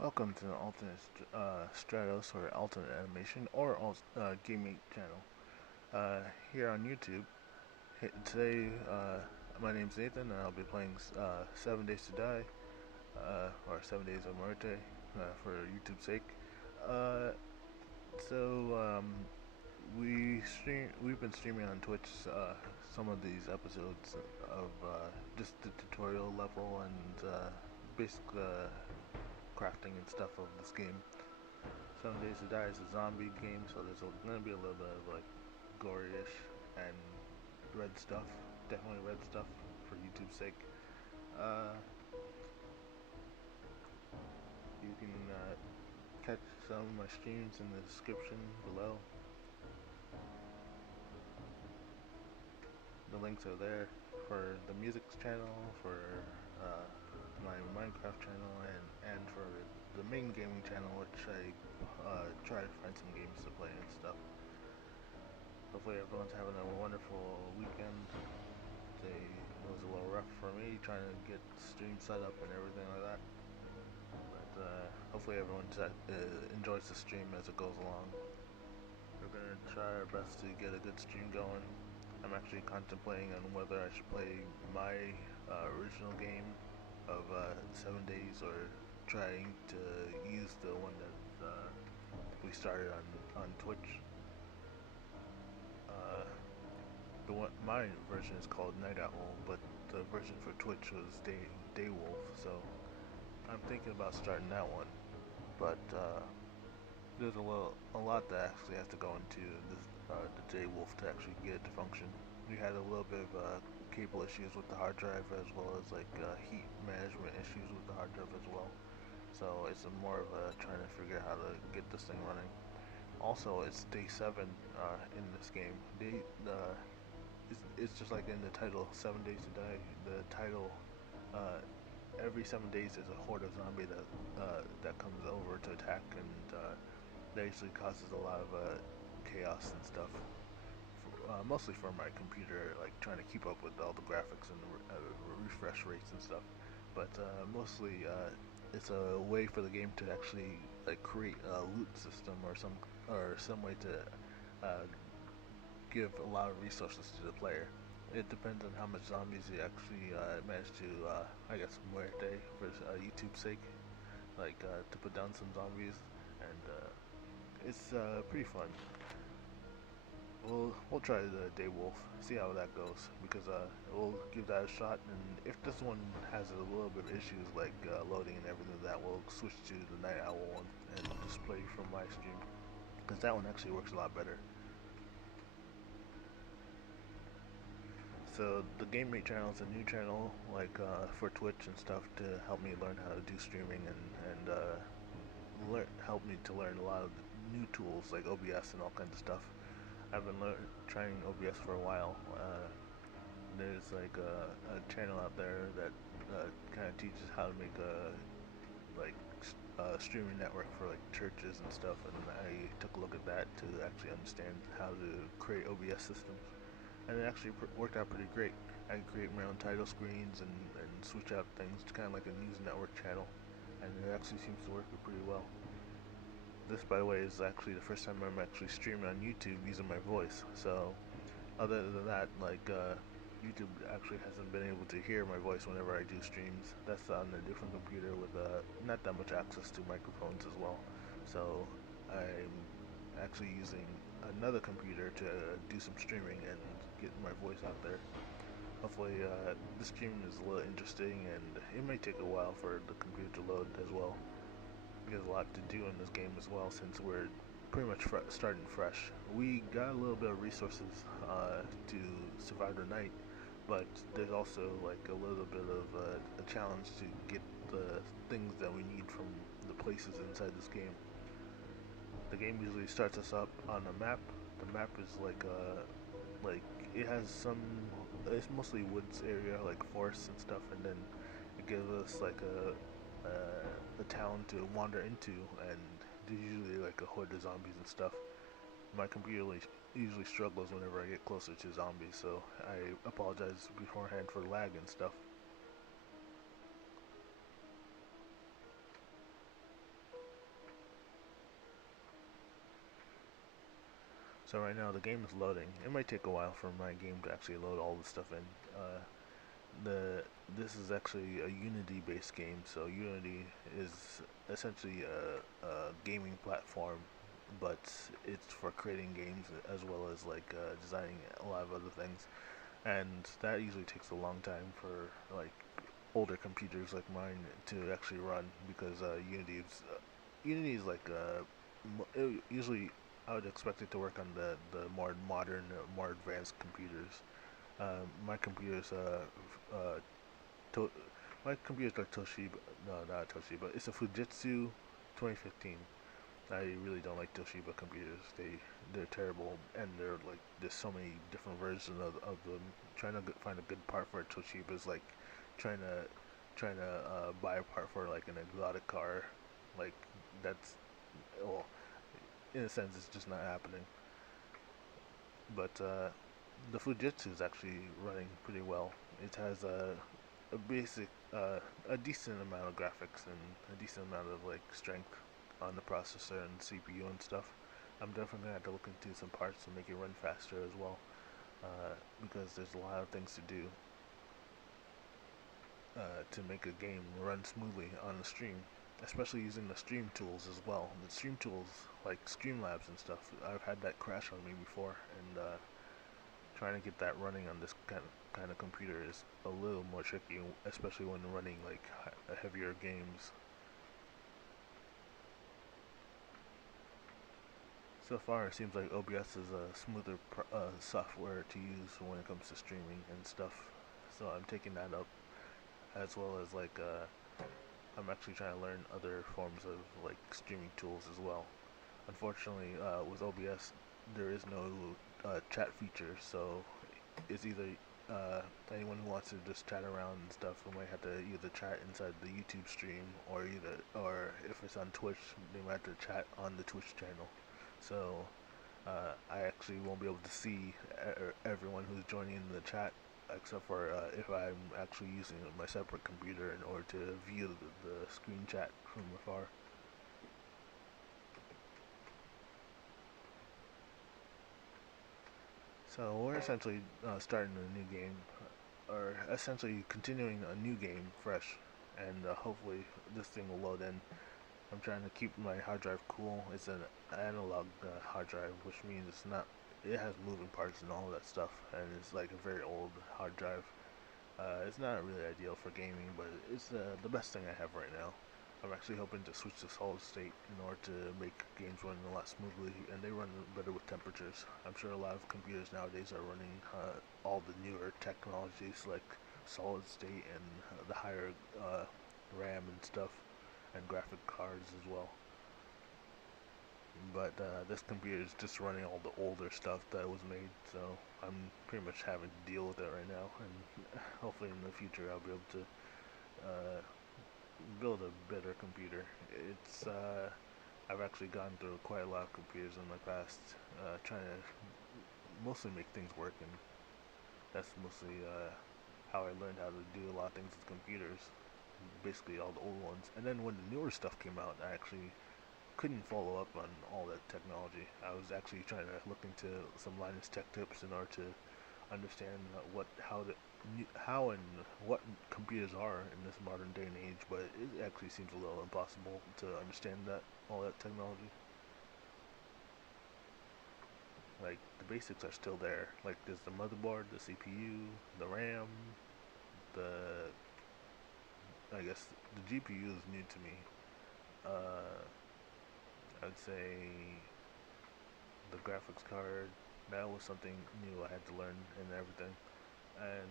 Welcome to the Stratos or Alternate Animation or Gaming channel here on YouTube. Today, my name's Nathan, and I'll be playing 7 Days to Die or 7 Days of Muerte for YouTube's sake. Uh, so we've been streaming on Twitch some of these episodes of just the tutorial level and basic crafting and stuff of this game. 7 Days to Die is a zombie game, so there's gonna be a little bit of like gory-ish and red stuff. Definitely red stuff for YouTube's sake. Uh, you can catch some of my streams in the description below. The links are there for the music channel, for my Minecraft channel, and for the main gaming channel, which I try to find some games to play and stuff. Hopefully everyone's having a wonderful weekend. It was a little rough for me trying to get stream set up and everything like that. But hopefully everyone enjoys the stream as it goes along. We're going to try our best to get a good stream going. I'm actually contemplating on whether I should play my original game of 7 Days or trying to use the one that we started on Twitch. My version is called Night Owl, but the version for Twitch was Day Wolf. So I'm thinking about starting that one, but there's a lot that actually has to go into this the Day Wolf to actually get it to function. We had a little bit of cable issues with the hard drive, as well as like heat management issues with the hard drive as well. So it's more of trying to figure out how to get this thing running. Also, it's day 7 in this game. It's just like in the title, 7 Days to Die. The title, every 7 days there's a horde of zombie that comes over to attack, and that usually causes a lot of chaos and stuff. Mostly for my computer, like trying to keep up with all the graphics and refresh rates and stuff. But mostly, it's a way for the game to actually like create a loot system or some way to give a lot of resources to the player. It depends on how much zombies you actually manage to, I guess, muerte for YouTube's sake, like to put down some zombies, and it's pretty fun. We'll try the Day Wolf, see how that goes, because we'll give that a shot. And if this one has a little bit of issues like loading and everything, that we'll switch to the Night Owl one and just play from my stream, because that one actually works a lot better. So the Game Mate channel is a new channel, like for Twitch and stuff, to help me learn how to do streaming and help me to learn a lot of new tools like OBS and all kinds of stuff. I've been trying OBS for a while. There's like a channel out there that kind of teaches how to make a streaming network for like churches and stuff, and I took a look at that to actually understand how to create OBS systems, and it actually worked out pretty great. I could create my own title screens and switch out things to kind of like a news network channel, and it actually seems to work pretty well. This, by the way, is actually the first time I'm actually streaming on YouTube using my voice. So, other than that, like YouTube actually hasn't been able to hear my voice whenever I do streams. That's on a different computer with not that much access to microphones as well. So, I'm actually using another computer to do some streaming and get my voice out there. Hopefully, the stream is a little interesting, and it may take a while for the computer to load as well. There's a lot to do in this game as well, since we're pretty much starting fresh. We got a little bit of resources to survive the night, but there's also like a little bit of a challenge to get the things that we need from the places inside this game. The game usually starts us up on a map. The map is like it has some. It's mostly woods area, like forests and stuff, and then it gives us like a town to wander into, and there's usually like a horde of zombies and stuff. My computer usually struggles whenever I get closer to zombies, so I apologize beforehand for lag and stuff. So right now the game is loading. It might take a while for my game to actually load all the stuff in. The This is actually a Unity based game, so Unity is essentially a gaming platform, but it's for creating games as well as like designing a lot of other things, and that usually takes a long time for like older computers like mine to actually run because Unity is like usually I would expect it to work on the more modern, more advanced computers. My computer's uh, to- my computer's like Toshiba. No, not Toshiba. It's a Fujitsu 2015. I really don't like Toshiba computers. They're terrible, and they're like there's so many different versions of them. Trying to find a good part for a Toshiba is like trying to buy a part for like an exotic car. Like that's well, in a sense, it's just not happening. But the Fujitsu is actually running pretty well. It has a basic, a decent amount of graphics and a decent amount of like strength on the processor and CPU and stuff. I'm definitely gonna have to look into some parts to make it run faster as well, because there's a lot of things to do to make a game run smoothly on the stream, especially using the stream tools as well. The stream tools like Streamlabs and stuff, I've had that crash on me before, and trying to get that running on this kind of computer is a little more tricky, especially when running like heavier games. So far, it seems like OBS is a smoother software to use when it comes to streaming and stuff. So I'm taking that up, as well as like I'm actually trying to learn other forms of like streaming tools as well. Unfortunately, with OBS, there is no chat feature, so it's either anyone who wants to just chat around and stuff who might have to either chat inside the YouTube stream, or if it's on Twitch, they might have to chat on the Twitch channel. So I actually won't be able to see everyone who's joining in the chat, except for if I'm actually using my separate computer in order to view the screen chat from afar. So we're essentially starting a new game, or essentially continuing a new game fresh, and hopefully this thing will load in. I'm trying to keep my hard drive cool. It's an analog hard drive, which means it's not. It has moving parts and all that stuff, and it's like a very old hard drive. It's not really ideal for gaming, but it's the best thing I have right now. I'm actually hoping to switch to solid state in order to make games run a lot smoothly, and they run better with temperatures. I'm sure a lot of computers nowadays are running all the newer technologies like solid state and the higher RAM and stuff, and graphic cards as well. But this computer is just running all the older stuff that was made, so I'm pretty much having to deal with it right now, and hopefully in the future I'll be able to uh, build a better computer. I've actually gone through quite a lot of computers in my past, trying to mostly make things work, and that's mostly how I learned how to do a lot of things with computers, basically all the old ones. And then when the newer stuff came out, I actually couldn't follow up on all that technology. I was actually trying to look into some Linus Tech Tips in order to understand how and what computers are in this modern day and age, but it actually seems a little impossible to understand that all that technology. Like the basics are still there. Like there's the motherboard, the CPU, the RAM, the I guess the GPU is new to me. Uh, I'd say the graphics card, that was something new I had to learn and everything. And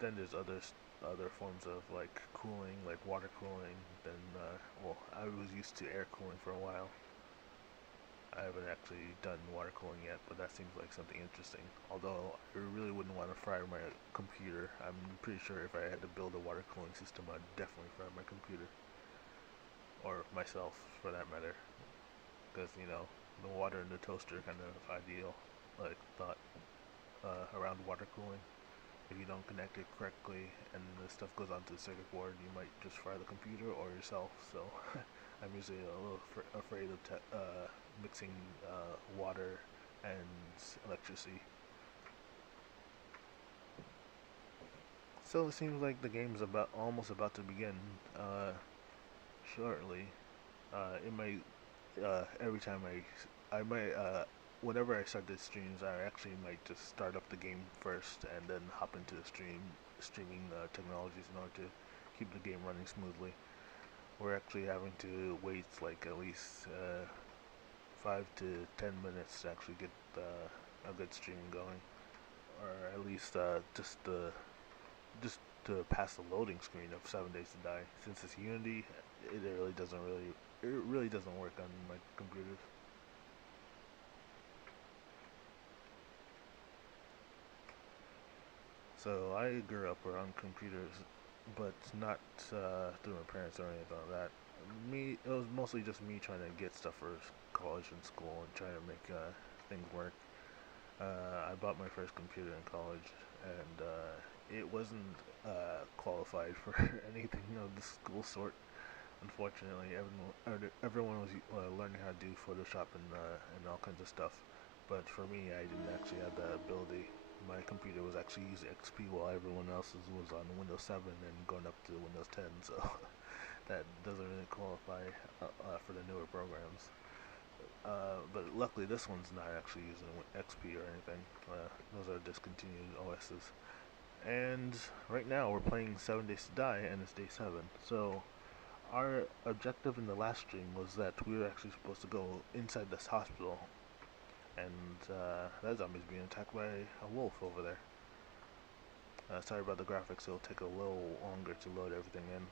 then there's other forms of like cooling, like water cooling. Then well, I was used to air cooling for a while. I haven't actually done water cooling yet, but that seems like something interesting. Although I really wouldn't want to fry my computer. I'm pretty sure if I had to build a water cooling system, I'd definitely fry my computer, or myself for that matter, because the water in the toaster kind of ideal, like thought around water cooling. If you don't connect it correctly and the stuff goes onto the circuit board, you might just fry the computer or yourself. So I'm usually a little afraid of mixing water and electricity. So it seems like the game's almost about to begin shortly. It might every time I might whenever I start the streams, I actually might just start up the game first and then hop into the streaming technologies in order to keep the game running smoothly. We're actually having to wait like at least 5 to 10 minutes to actually get a good stream going, or at least just to pass the loading screen of 7 Days to Die. Since it's Unity, it really doesn't work on my computers. So I grew up around computers, but not through my parents or anything like that. It was mostly just me trying to get stuff for college and school and trying to make things work. I bought my first computer in college, and it wasn't qualified for anything of the school sort. Unfortunately, everyone was learning how to do Photoshop and all kinds of stuff. But for me, I didn't actually have the ability. My computer was actually using XP while everyone else's was on Windows 7 and going up to Windows 10, so that doesn't really qualify for the newer programs. But luckily, this one's not actually using XP or anything. Those are discontinued OSs. And right now, we're playing 7 Days to Die, and it's day 7. So our objective in the last stream was that we were actually supposed to go inside this hospital, and that zombie's being attacked by a wolf over there. Sorry about the graphics, it'll take a little longer to load everything in.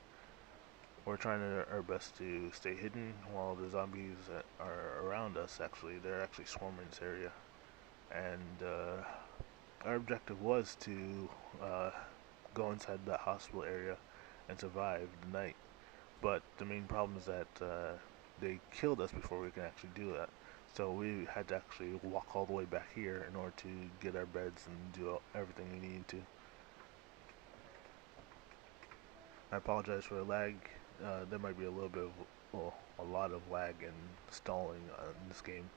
We're trying our best to stay hidden while the zombies are around us. Actually, they're actually swarming this area, and our objective was to go inside the hospital area and survive the night. But the main problem is that they killed us before we can actually do that. So we had to actually walk all the way back here in order to get our beds and do everything we needed to. I apologize for the lag. There might be a little bit of, well, a lot of lag and stalling in this game.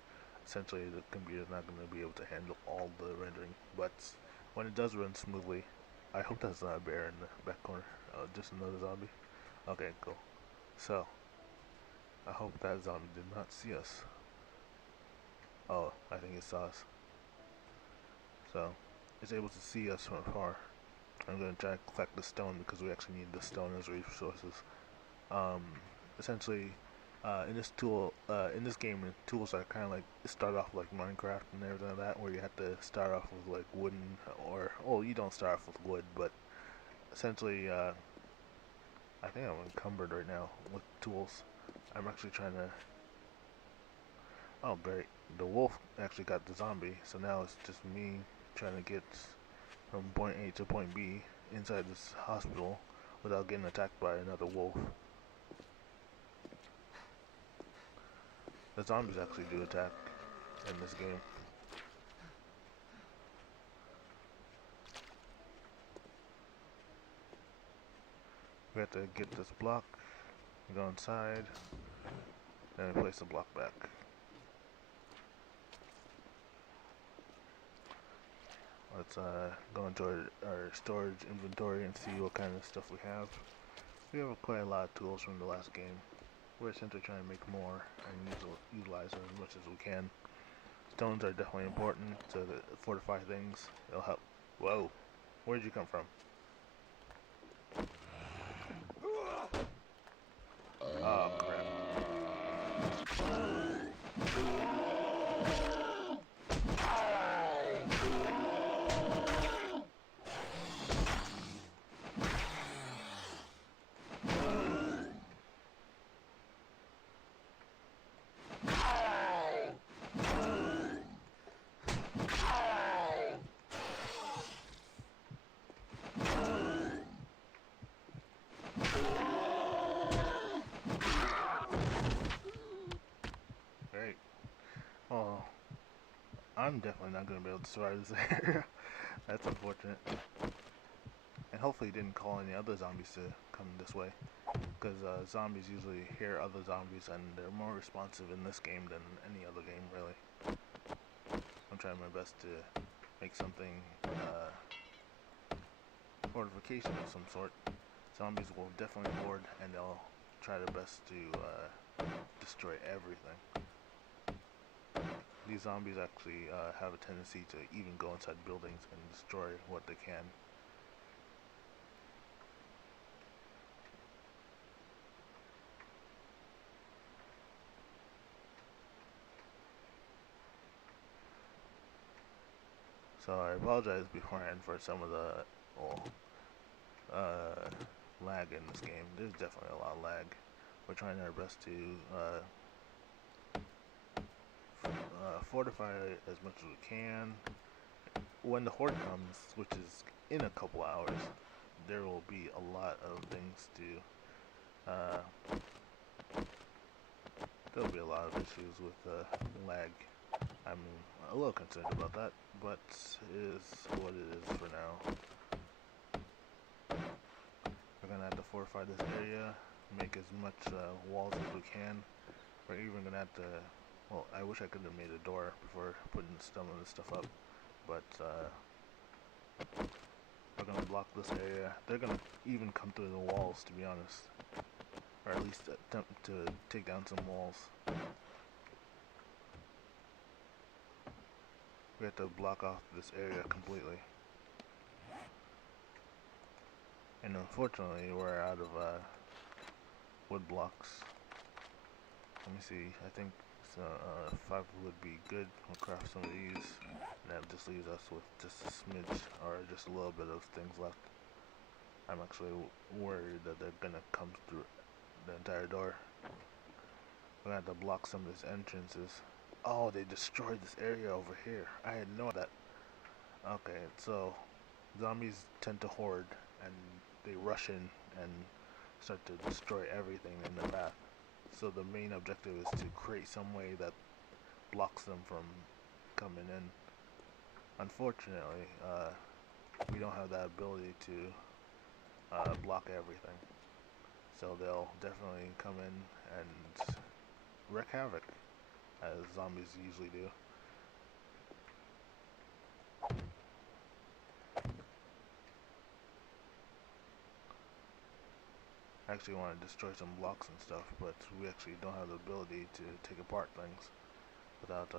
Essentially, the computer's not going to be able to handle all the rendering, but when it does run smoothly, I hope that's not a bear in the back corner. Just another zombie. Okay, cool. So, I hope that zombie did not see us. Oh, I think it saw us. So, it's able to see us from afar. I'm going to try to collect the stone because we actually need the stone as resources. Essentially, in this game, tools are kind of like start off like Minecraft and everything like that, where you have to start off with like wooden, you don't start off with wood, but essentially, I think I'm encumbered right now with tools. I'm actually trying to. Oh, great! The wolf actually got the zombie, so now it's just me trying to get from point A to point B inside this hospital without getting attacked by another wolf. The zombies actually do attack in this game. We have to get this block, go inside, then place the block back. Let's go into our storage inventory and see what kind of stuff we have. We have quite a lot of tools from the last game. We're essentially trying to make more and utilize them as much as we can. Stones are definitely important to fortify things. It'll help. Whoa, where'd you come from? Oh crap. Great. Oh, I'm definitely not going to be able to survive this area. That's unfortunate. And hopefully you didn't call any other zombies to come this way. Because zombies usually hear other zombies and they're more responsive in this game than any other game, really. I'm trying my best to make something, fortification of some sort. Zombies will definitely horde, and they'll try their best to destroy everything. These zombies actually have a tendency to even go inside buildings and destroy what they can. So I apologize beforehand for some of the lag in this game. There's definitely a lot of lag. We're trying our best to fortify as much as we can. When the horde comes, which is in a couple hours, there will be a lot of things to there'll be a lot of issues with lag. I'm a little concerned about that, but it is what it is for now. We're gonna have to fortify this area, make as much walls as we can. We're even gonna have to, well, I wish I could have made a door before putting some of this stuff up, but we're gonna block this area. They're gonna even come through the walls, to be honest, or at least attempt to take down some walls. We have to block off this area completely. And unfortunately, we're out of wood blocks. Let me see, I think 5 would be good. We'll craft some of these, and that just leaves us with just a smidge, or just a little bit of things left. I'm actually worried that they're gonna come through the entire door. We're gonna have to block some of these entrances. Oh, they destroyed this area over here. I had no idea that. Okay, so zombies tend to horde, and they rush in and start to destroy everything in their path. So the main objective is to create some way that blocks them from coming in. Unfortunately, we don't have that ability to block everything. So they'll definitely come in and wreak havoc, as zombies usually do. I actually want to destroy some blocks and stuff, but we actually don't have the ability to take apart things without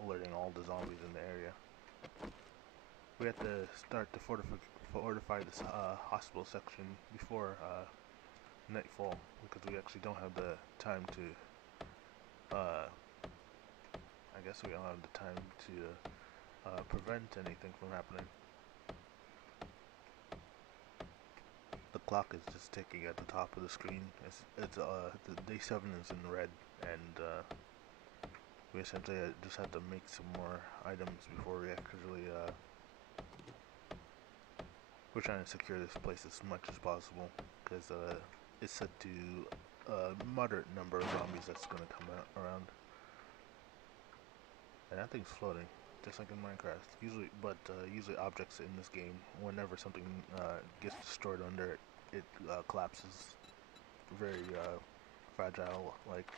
alerting all the zombies in the area. We have to start to fortify this hospital section before nightfall, because we actually don't have the time to I guess we don't have the time to prevent anything from happening. The clock is just ticking at the top of the screen. It's the day 7 is in red, and we essentially just have to make some more items before we actually we're trying to secure this place as much as possible, because it's set to a moderate number of zombies that's gonna come around. And that thing's floating, just like in Minecraft. Usually objects in this game, whenever something gets destroyed under it, it collapses. Very fragile, like.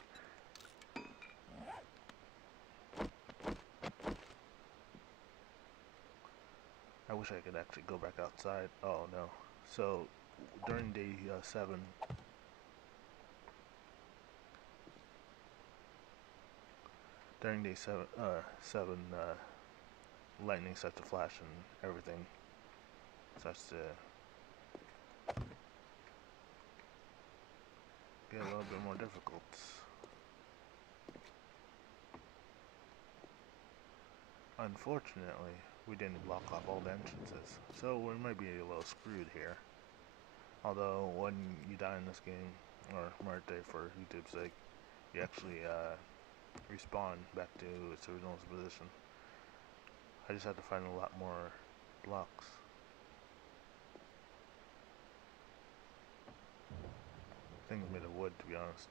I wish I could actually go back outside. Oh no. So during day 7, lightning starts to flash and everything starts to get a little bit more difficult. Unfortunately, we didn't block off all the entrances, so we might be a little screwed here. Although, when you die in this game, or Marte for YouTube's sake, you actually respawn back to its original position. I just have to find a lot more blocks. Things made of wood, to be honest.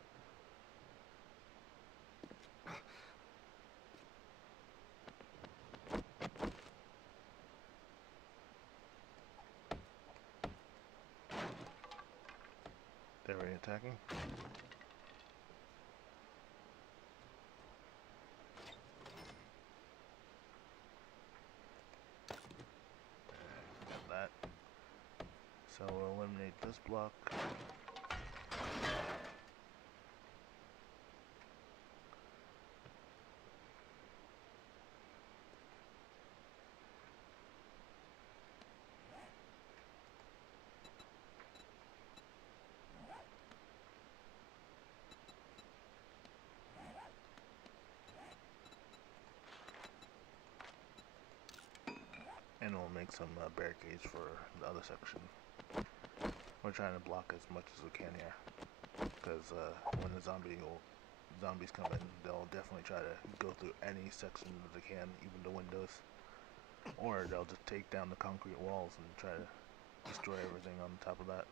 They're already attacking. eliminate this block. And we'll make some barricades for the other section. We're trying to block as much as we can here, because when the zombies come in, they'll definitely try to go through any section that they can, even the windows, or they'll just take down the concrete walls and try to destroy everything on top of that.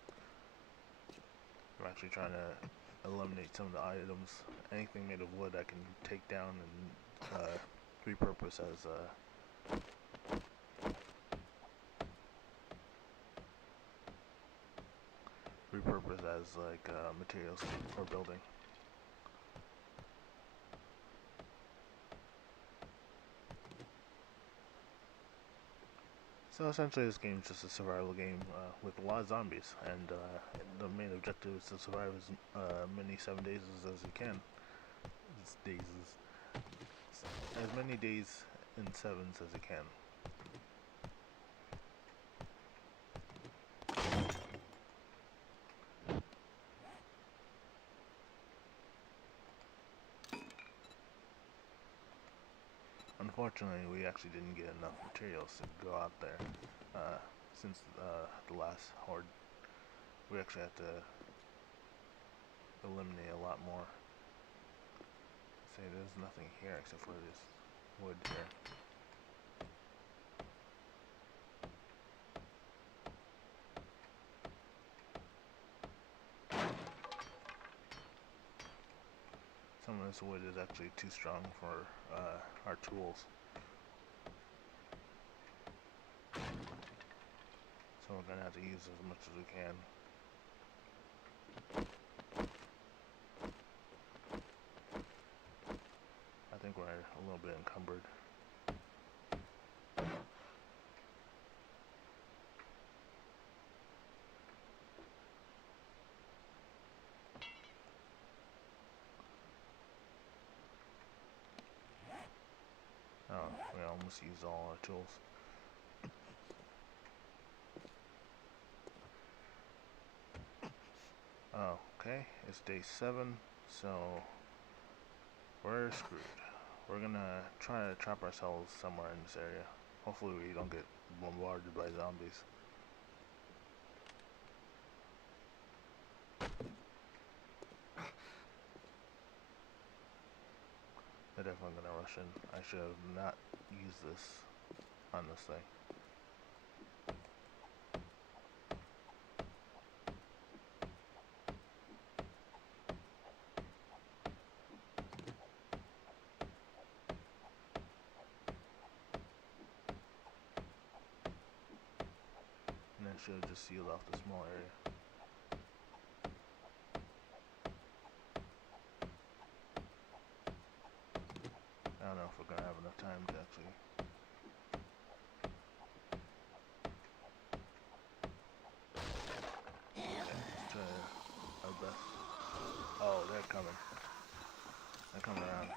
We're actually trying to eliminate some of the items, anything made of wood I can take down and repurpose as like materials for building. So essentially this game is just a survival game with a lot of zombies, and the main objective is to survive as many 7 days as you can. As many days in sevens as you can. Unfortunately, we actually didn't get enough materials to go out there since the last horde. We actually had to eliminate a lot more. Say, there's nothing here except for this wood here. Some of this wood is actually too strong for our tools. So we're gonna have to use as much as we can. I think we're a little bit encumbered. Oh, we almost used all our tools. Oh, okay, it's day 7, so we're screwed. We're gonna try to trap ourselves somewhere in this area. Hopefully we don't get bombarded by zombies. They're definitely gonna rush in. I should have not used this on this thing. And then should have just sealed off the small area. I don't know if we're gonna have enough time to actually. Let's try our best. Oh, they're coming. They're coming around.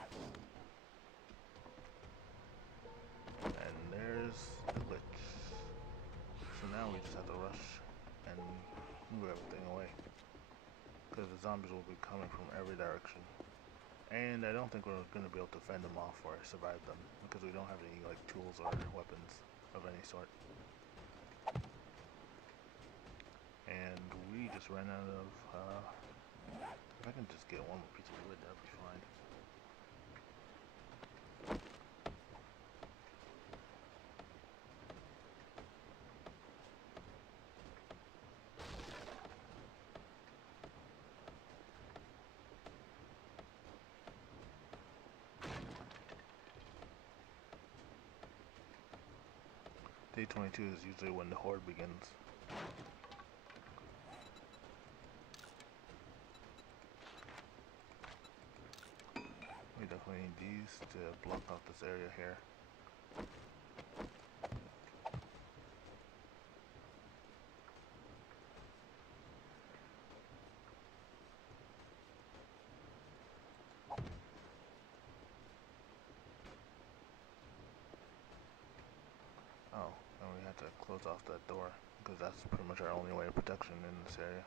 And there's the glitch. So now we just have to rush and move everything away, because the zombies will be coming from every direction. And I don't think we're going to be able to fend them off or survive them, because we don't have any like tools or weapons of any sort. And we just ran out of, if I can just get one more piece of wood, that'd be fine. Day 22 is usually when the horde begins. We definitely need these to block off this area here. to close off that door, because that's pretty much our only way of protection in this area.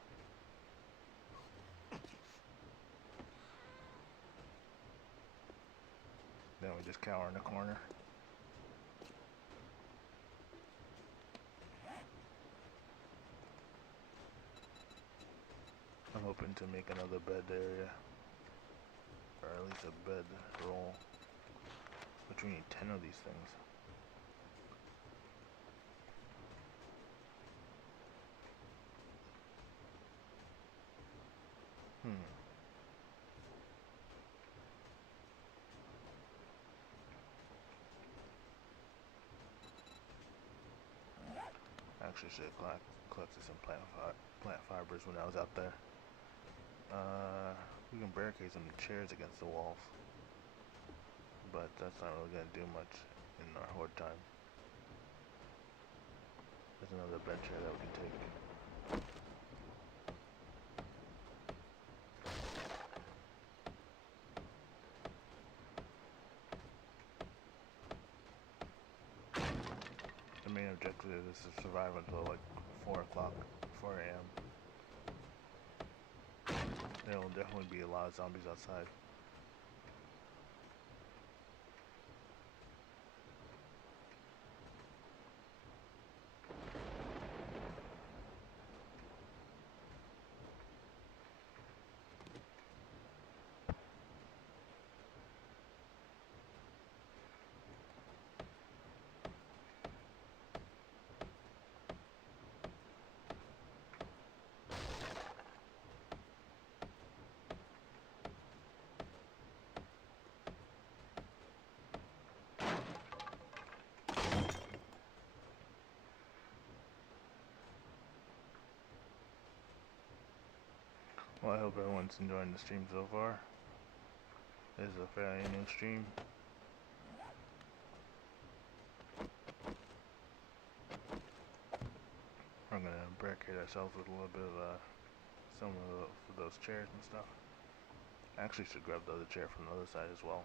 Then we just cower in the corner. I'm hoping to make another bed area, or at least a bed roll, which we need 10 of these things. Actually should have collected some plant fibers when I was out there. We can barricade some chairs against the walls, but that's not really going to do much in our horde time. There's another bed chair that we can take. The main objective is to survive until like 4 o'clock, 4 a.m. There will definitely be a lot of zombies outside. Well, I hope everyone's enjoying the stream so far. This is a fairly new stream. We're gonna barricade ourselves with a little bit of some of those chairs and stuff. I actually should grab the other chair from the other side as well.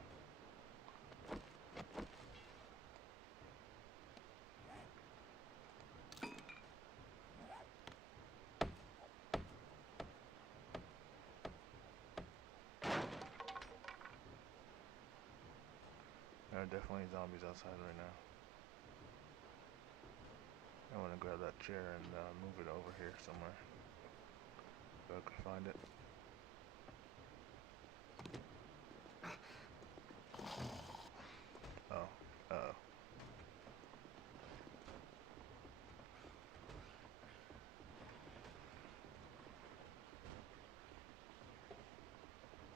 There are definitely zombies outside right now. I want to grab that chair and move it over here somewhere, if I can find it. Oh, uh-oh.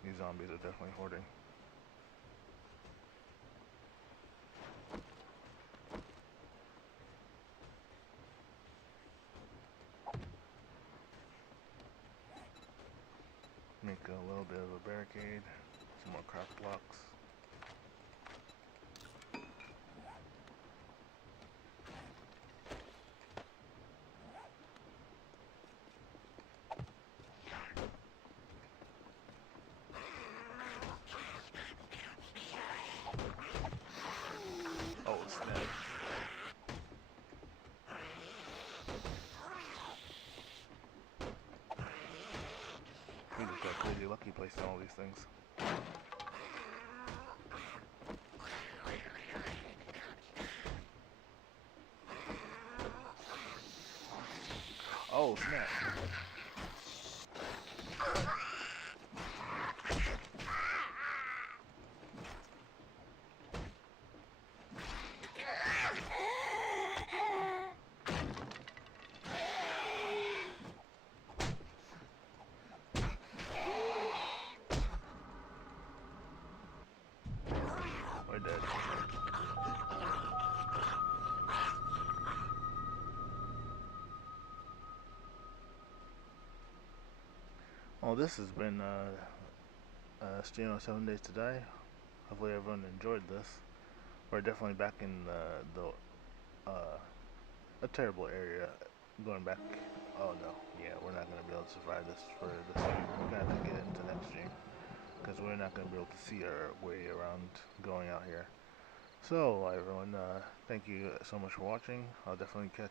These zombies are definitely hoarding. Make a little bit of a barricade, some more craft blocks. Oh, snap. We just got crazy lucky placing all these things. Oh, snap. We're dead. Well, this has been stream on 7 days today. Hopefully everyone enjoyed this. We're definitely back in a terrible area. Going back. Oh no, yeah, we're not gonna be able to survive this for this stream. We're gonna have to get into next stream because we're not gonna be able to see our way around going out here. So, everyone, thank you so much for watching. I'll definitely catch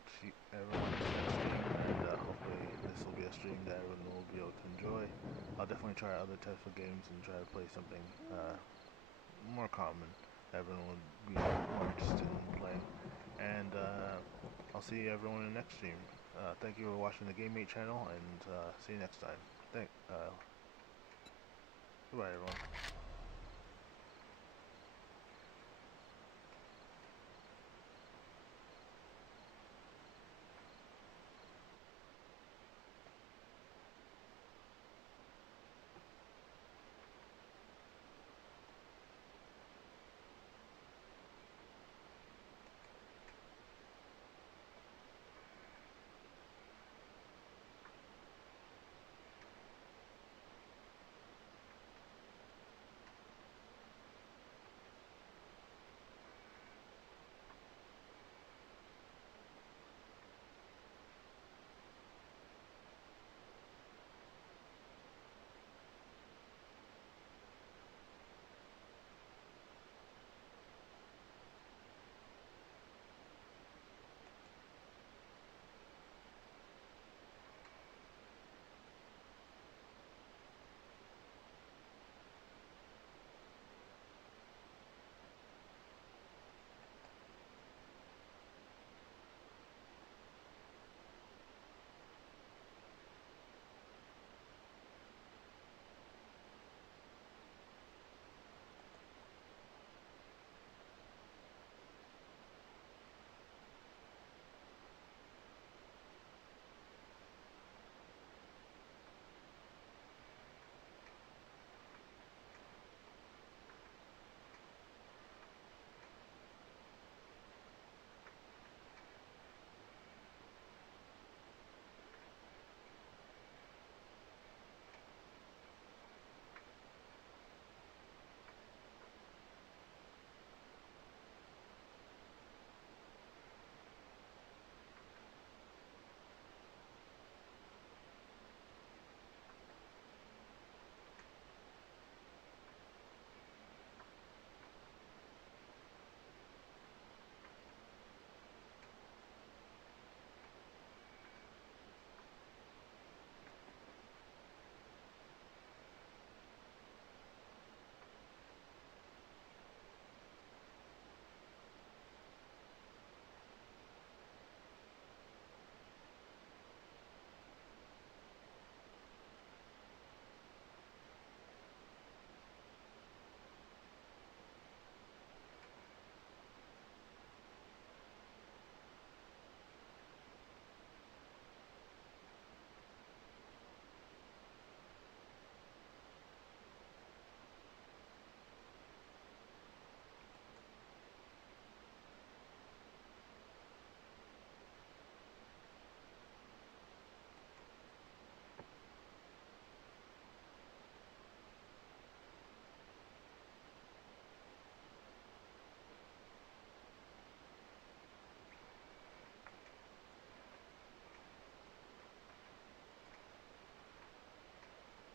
everyone next stream, and hopefully this will be a stream that everyone will be able to enjoy. I'll definitely try other types of games and try to play something more common that everyone would be more interested in playing. And I'll see everyone in the next stream. Thank you for watching the Game Mate channel, and see you next time. Goodbye, everyone.